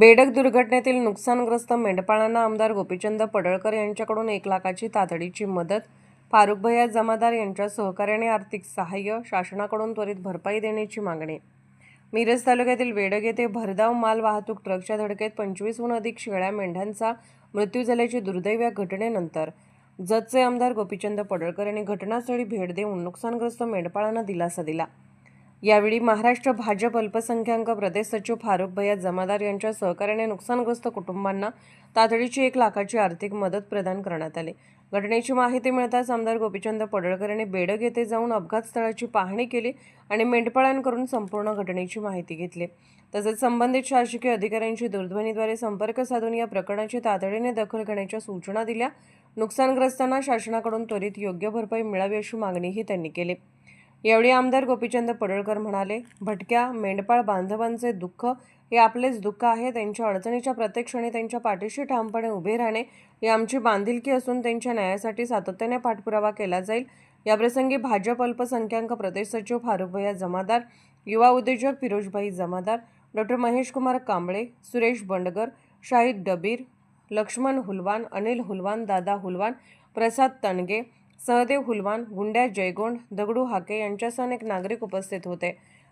बेडग दुर्घटनेतील नुकसानग्रस्त मेंढपाळांना आमदार गोपीचंद पडळकर यांच्याकडून 1 लाखाची तातडीची मदत, फारुख भैया जमादार यांच्या सहकार्याने आर्थिक सहाय्य, शासनाकडून त्वरित भरपाई देण्याची मागणी। मिरज तालुक्यातील बेडग येथे भरधाव माल वाहतूक ट्रकच्या धडकेत 25हून अधिक शेळ्या मेंढ्यांचा मृत्यू झाल्याची दुर्दैवी घटनेनंतर जतचे आमदार गोपीचंद पडळकर यांनी घटनास्थळी भेट देऊन नुकसानग्रस्त मेंढपाळांना दिलासा दिला। यावेळी महाराष्ट्र भाजप अल्पसंख्याक प्रदेश सचिव फारुख भैया जमादार यांच्या सहकार्याने नुकसानग्रस्त कुटुंबांना तातडीची 1 लाखाची आर्थिक मदत प्रदान करण्यात आली। घटनेची माहिती मिळताच आमदार गोपीचंद पडळकर यांनी बेडग येथे जाऊन अपघात स्थळाची पाहणी केली आणि मेंढपाळांकडून संपूर्ण घटनेची माहिती घेतली। तसेच संबंधित शासकीय अधिकाऱ्यांशी दूरध्वनीद्वारे संपर्क साधून या प्रकरणाची तातडीने दखल घेण्याच्या सूचना दिल्या। नुकसानग्रस्तांना शासनाकडून त्वरित योग्य भरपाई मिळावी अशी मागणीही त्यांनी केली। यावेळी आमदार गोपीचंद पडळकर म्हणाले, भटक्या मेंढपाळ बांधवांचे दुःख हे आपलेच दुःख आहे। त्यांच्या अडचणीच्या प्रत्येक क्षणी त्यांच्या पाठीशी ठामपणे उभे राहणे ही आमची बांधिलकी असून त्यांच्या न्यायासाठी सातत्याने पाठपुरावा केला जाईल। याप्रसंगी भाजप अल्पसंख्याक प्रदेश सचिव फारुख भैया जमादार, युवा उद्योजक फिरोजभाई जमादार, डॉ. महेश कुमार कांबळे, सुरेश बंडगर, शाहिद डबीर, लक्ष्मण हुलवान, अनिल हुलवान, दादा हुलवान, प्रसाद तणगे, सहदेव हुलवान, गुंड्या जयगोंड, दगडू हाके यांच्यासह अनेक नागरिक उपस्थित होते।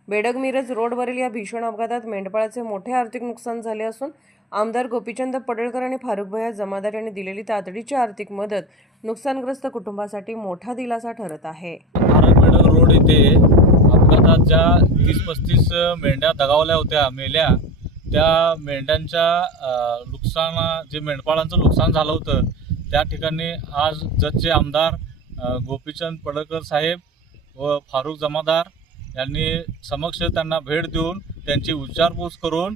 बेडग मिरज रोडवरील या भीषण अपघातात मेंढपाळाचे मोठे आर्थिक नुकसान झाले असून आमदार गोपीचंद पडळकर आणि फारुख भैया जमादार यांनी दिलेली तातडीची आर्थिक मदत नुकसानग्रस्त कुटुंबासाठी मोठा दिलासा ठरत आहे। बेडग रोड येथे अपघातात ज्या 30-35 मेंढ्या दगावल्या होत्या, मेल्या, त्या मेंढ्यांच्या जे मेंढपाळांचं नुकसान झालं होतं, त्या ठिकाणी आज जतचे आमदार गोपीचंद पडळकर साहेब व फारुख जमादार यांनी समक्ष त्यांना भेट देऊन त्यांची विचारपूस करून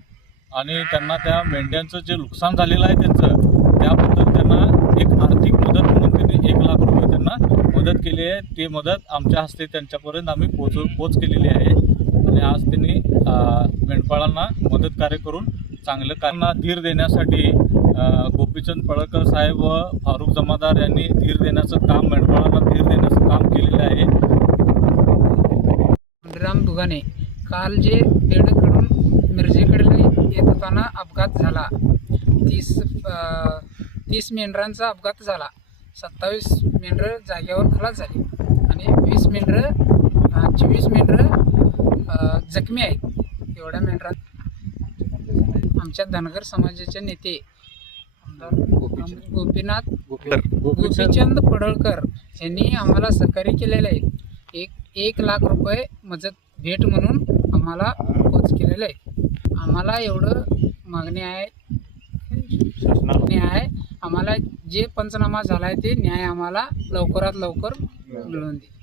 आणि त्यांना त्या मेंढ्यांचं जे नुकसान झालेलं आहे त्याबद्दल त्यांना एक आर्थिक मदत म्हणून त्यांनी 1 लाख रुपये त्यांना मदत केली आहे। ती मदत आमच्या हस्ते त्यांच्यापर्यंत आम्ही पोच केलेली आहे आणि आज त्यांनी मेंढपाळांना मदत कार्य करून चांगलं कामांना धीर देण्यासाठी गोपीचंद पडळकर साहेब व फारुख जमादार यांनी धीर देण्याचं काम, मेंढपाळांना धीर देण्याचं काम केलेलं आहे। राम दुगाने काल जे बेडगकडून मिरजेकडे येत असताना अपघात झाला, 30 मेंढरांचा अपघात झाला। 27 मेंढरं जागेवर खलास झाली आणि 24 मेंढरं जखमी आहेत। एवढ्या मेंढरां आमच्या धनगर समाजाचे नेते गोपीचंद पडळकर यांनी आम्हाला सहकार्य केलेले आहे। 1 लाख रुपये मदत भेट म्हणून आम्हाला पोच केलेलं आहे। आम्हाला एवढं मागणी आहे, न्याय आम्हाला जे पंचनामा झाला आहे ते न्याय आम्हाला लवकरात लवकर मिळवून दे।